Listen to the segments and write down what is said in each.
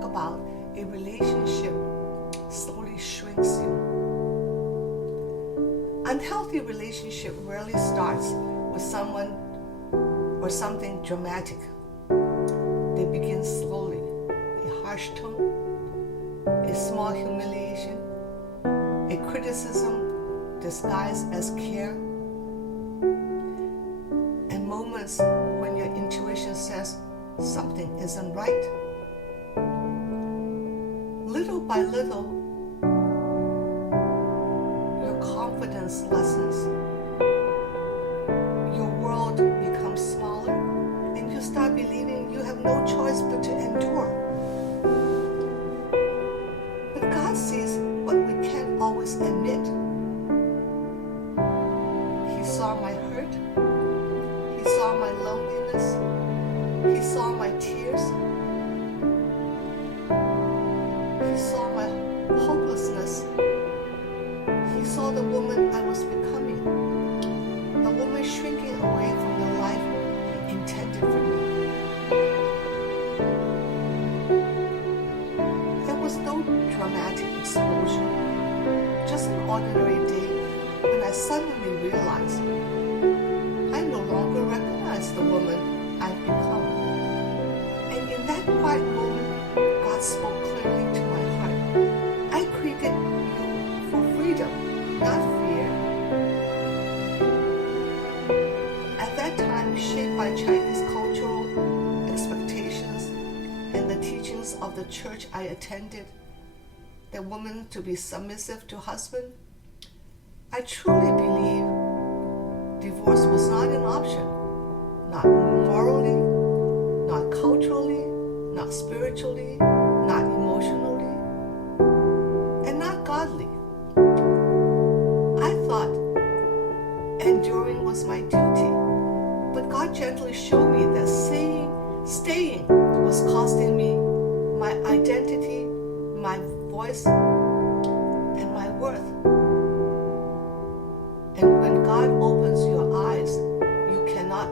talk about a relationship slowly shrinks you. Unhealthy relationship rarely starts with someone or something dramatic. They begin slowly, a harsh tone, a small humiliation, a criticism disguised as care, and moments when your intuition says something isn't right. Little by little, your confidence lessens, your world becomes smaller, and you start believing you have no choice but to endure. But God sees what we can't always admit. He saw my hurt, He saw my loneliness, He saw my tears, He saw my hopelessness. He saw the woman I was becoming, a woman shrinking away from the life He intended for me. There was no dramatic explosion, just an ordinary day when I suddenly realized I no longer recognize the woman I've become. And in that quiet moment, God spoke clearly to my heart. I created you for freedom, not fear. At that time, shaped by Chinese cultural expectations and the teachings of the church I attended, the woman to be submissive to husband, I truly believe divorce was not an option, not morally, not culturally, not spiritually, not emotionally, and not godly. I thought enduring was my duty, but God gently showed me that staying was costing me my identity, my voice, and my worth. And when God opens your eyes, you cannot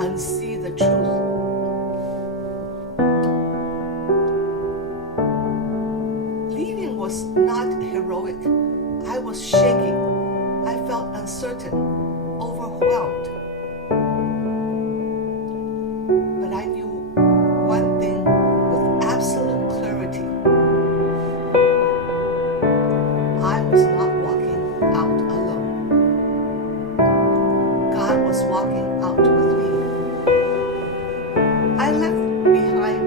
unsee the truth. Leaving was not heroic. I was shaking. I felt uncertain, overwhelmed. But I knew one thing with absolute clarity. I was not walking out alone. God was walking out with me. I left behind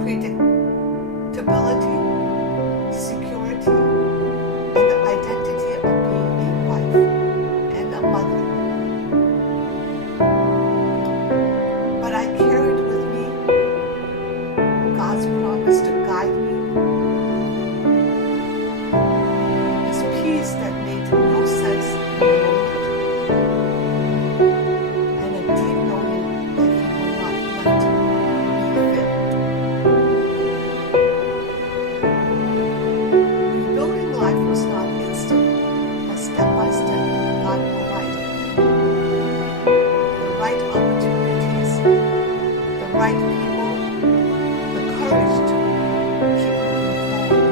predictability, security, and the identity of being a wife and a mother. But I carried with me God's promise to guide me, His peace that made no sense in the moment, and a deep knowing that He would not let me fail. Rebuilding life was not instant, but step by step, God provided the right opportunities, the right people, the courage to keep moving forward.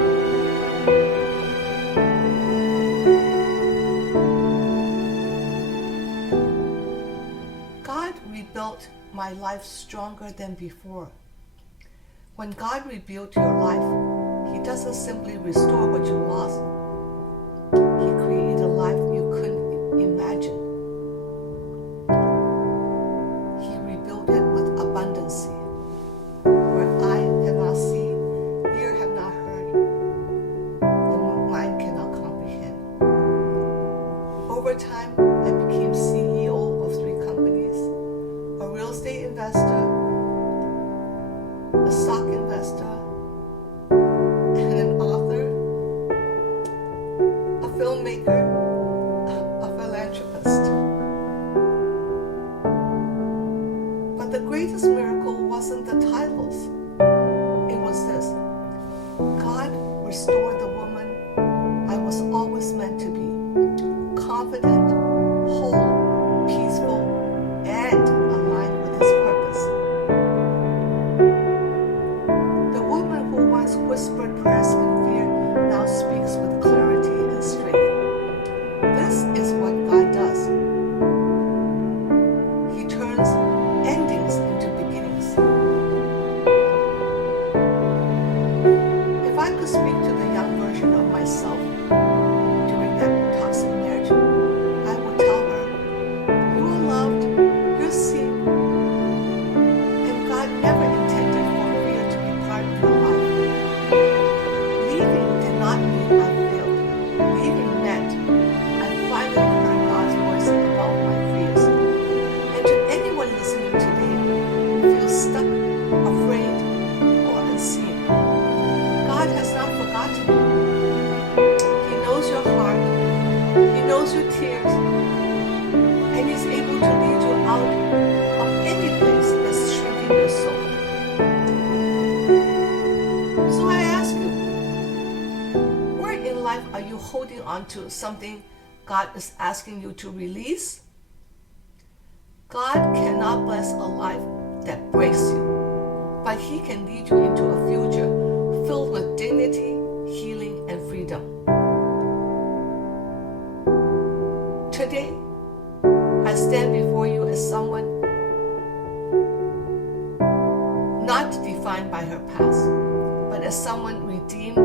God rebuilt my life stronger than before. When God rebuilt your life, He doesn't simply restore what you lost. He created a life you couldn't imagine. He rebuilt it with abundancy, where eye cannot see, ear have not heard, and mind cannot comprehend. Over time, I became CEO of 3 companies, a real estate investor, a stock investor, and an author, a filmmaker, a philanthropist. But the greatest miracle wasn't the titles. It was this: God restored the woman I was always meant to be, confident, whole, peaceful, and aligned with His purpose. The woman knows your tears, and He's able to lead you out of any place that's shrinking your soul. So I ask you, where in life are you holding on to something God is asking you to release? God cannot bless a life that breaks you, but He can lead you into a future filled with dignity, healing, and freedom. Today, I stand before you as someone not defined by her past, but as someone redeemed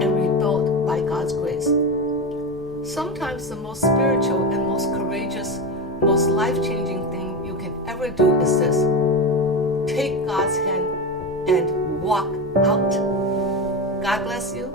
and rebuilt by God's grace. Sometimes the most spiritual and most courageous, most life-changing thing you can ever do is this: take God's hand and walk out. God bless you.